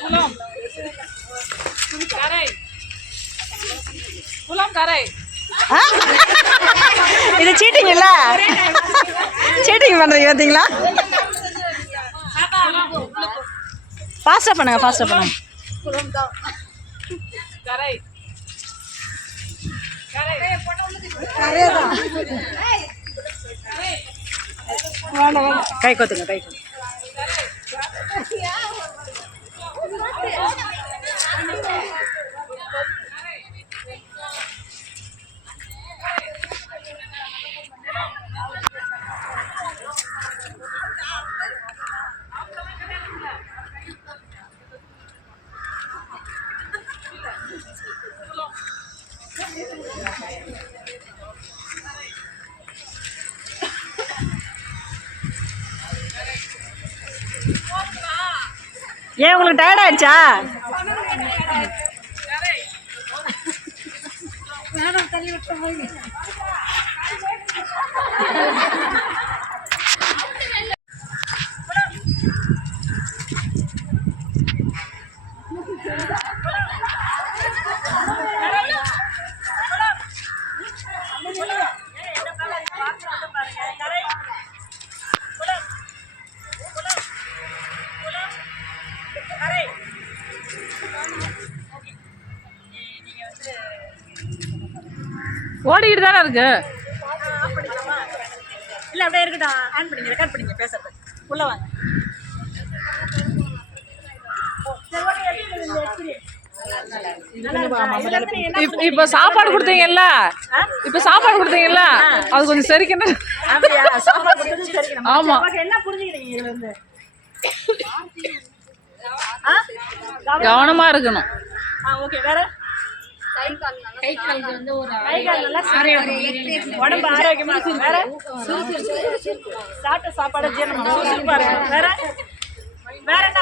குளம் கரை குளம் கரை. இது சீட்டிங் இல்ல, சீட்டிங் பண்றீங்க பார்த்தீங்களா? ஃபாஸ்டா பண்ணுங்க, ஃபாஸ்டா பண்ணுங்க. கரை கை கொத்துங்க, கை கொத்து. ஏன் உங்களுக்கு டயர்ட் ஆயிடுச்சா? ஓடிக்கிட்டு தானே இருக்கு. இல்லை அப்படியே இருக்கட்டும். ஆன் பண்ணிங்க, ரெக்கார்ட் பண்ணிங்க பேசுறது. உள்ள வாங்க. இப்ப சாப்பாடு கொடுத்தீங்கல்ல, இப்ப சாப்பாடு கொடுத்தீங்கல்ல, அது கொஞ்சம் சரிக்கணும். ஆமா, என்ன புரிஞ்சுக்கிறீங்க? கவனமா இருக்கணும். ஓகே. வேற உடம்பு ஆரோக்கியமா இருக்கும். வேற சாப்பிட்ட சாப்பாடு ஜீரணம் பாருங்க. வேற வேற என்ன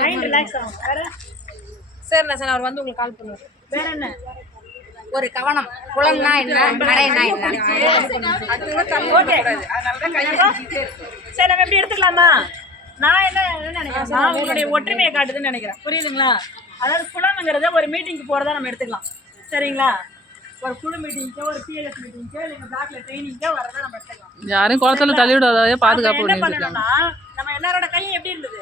மைண்ட் ரிலாக்ஸ் ஆகும். வேற சரிண்ணா சார், அவர் வந்து உங்களுக்கு கால் பண்ணுவார். வேற என்ன? ஒரு கவனம், குளம்னா என்ன, கடைனா என்ன. ஓகே, சரி நம்ம எப்படி எடுத்துக்கலாமா? நான் என்ன நினைக்கிறேன், உங்களுடைய ஒற்றுமையை காட்டுதுன்னு நினைக்கிறேன். புரியுதுங்களா? அதாவது குளம்ங்கிறத ஒரு மீட்டிங்க்கு போகிறதா நம்ம எடுத்துக்கலாம். சரிங்களா? ஒரு குழு மீட்டிங்க்கோ, ஒரு பிஎல்எஸ் மீட்டிங்க்கோ, இல்லை பிளாக்ல ட்ரைனிங்கோ வரதை நம்ம எடுத்துக்கலாம். யாரும் குளத்துல தள்ளி விடாத, பாதுகாப்பு. என்ன பண்ணணும்னா, நம்ம எல்லாரோட கையும் எப்படி இருந்தது?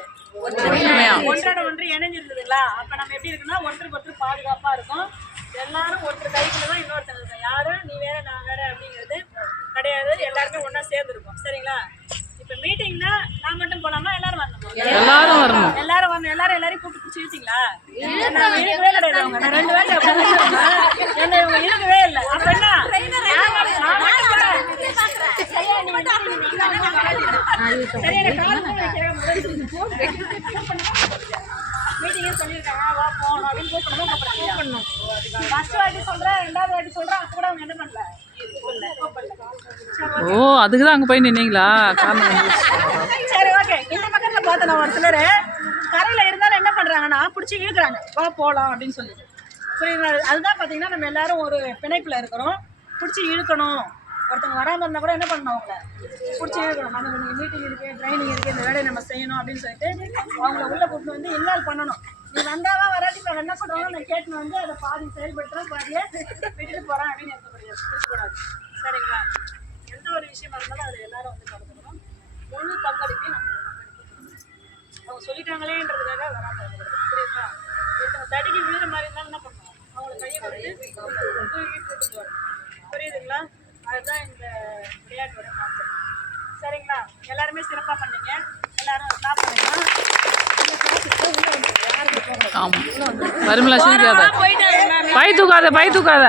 ஒன்றோட ஒன்று இணைஞ்சிருந்ததுங்களா? அப்ப நம்ம எப்படி இருக்குன்னா, ஒருத்தருக்கு ஒருத்தர் பாதுகாப்பா இருக்கும். எல்லாரும் ஒருத்தர் கைக்குள்ள தான் இன்னொருத்தர் இருக்கும். யாரும் நீ வேற நான் வேற அப்படிங்கிறது கிடையாது. எல்லாருமே ஒன்னா சேர்ந்து இருக்கும். சரிங்களா? இப்ப மீட்டிங்ல நான் மட்டும் போலாமா, எல்லாரும் வரணும்? எல்லாரும் வரணும். எல்லாரும் வரணும். எல்லாரையும் கூப்பிட்டு பிடிச்சி வச்சிங்களா? இருக்கவே கிடையாது. அவங்க நான் 2 வேலை என்ன இவங்க இருக்கவே இல்லை. அப்ப என்ன மீட்டிங்கே சொல்லியிருக்காங்க, வா போகணும் அப்படின்னு கூப்பிடணும். ஃபர்ஸ்ட் வாட்டி சொல்றேன், 2வது வாட்டி சொல்றேன், அப்ப கூட அவங்க என்ன பண்ணல. ஓ, அதுக்குதான் அங்க போய் நின்னீங்களா? சரி, ஓகே. இந்த பக்கத்துல பார்த்தேன் ஒரு சிலர் கரையில இருந்தாலும் என்ன பண்றாங்கன்னா, பிடிச்சி இழுக்கிறாங்க, வா போகலாம் அப்படின்னு சொல்லிட்டு. புரியுதுங்களா? அதுதான் பார்த்தீங்கன்னா நம்ம எல்லாரும் ஒரு பிணைப்புல இருக்கிறோம். பிடிச்சி இழுக்கணும். ஒருத்தவங்க வராமல் இருந்தால் கூட என்ன பண்ணணும், அவங்கள பிடிச்சி இழுக்கணும். நம்ம இன்னைக்கு மீட்டிங் இருக்குது, ட்ரைனிங் இருக்குது, இந்த வேலையை நம்ம செய்யணும் அப்படின்னு சொல்லிட்டு அவங்கள உள்ள கூப்பிட்டு வந்து இன்வால்வ் பண்ணணும். நீ வந்தாவா வராட்டி இப்போ என்ன சொல்கிறாங்க, நான் கேட்டுன்னு வந்து அதை பாதி செயல்படுத்துகிறேன், பாதியை விட்டுட்டு போகிறேன் அப்படின்னு இருக்கக்கூடாது. சரிங்களா? எந்த ஒரு விஷயமா இருந்தாலும் அதில் எல்லாரும் வந்து கலந்துக்கணும். முழு பங்களிப்பையும் நம்ம அவங்க சொல்லிட்டாங்களேன்றதுக்காக வராமல் இருக்கக்கூடாது. புரியுதுங்களா? இப்போ தடிக்கு விழுற மாதிரி இருந்தாலும் என்ன பண்ணணும், அவங்கள கையை கொடுத்து தூக்கி கூட்டிட்டு வரணும். புரியுதுங்களா? அதுதான் இந்த விளையாட்டோட கான்செப்ட். சரிங்களா? எல்லாருமே சிறப்பாக பண்ணீங்க. எல்லாரும் ஸ்டாப் பண்ணிக்கலாம். ஆமா, வருமில்லா சிரிக்காத, பை தூக்காத.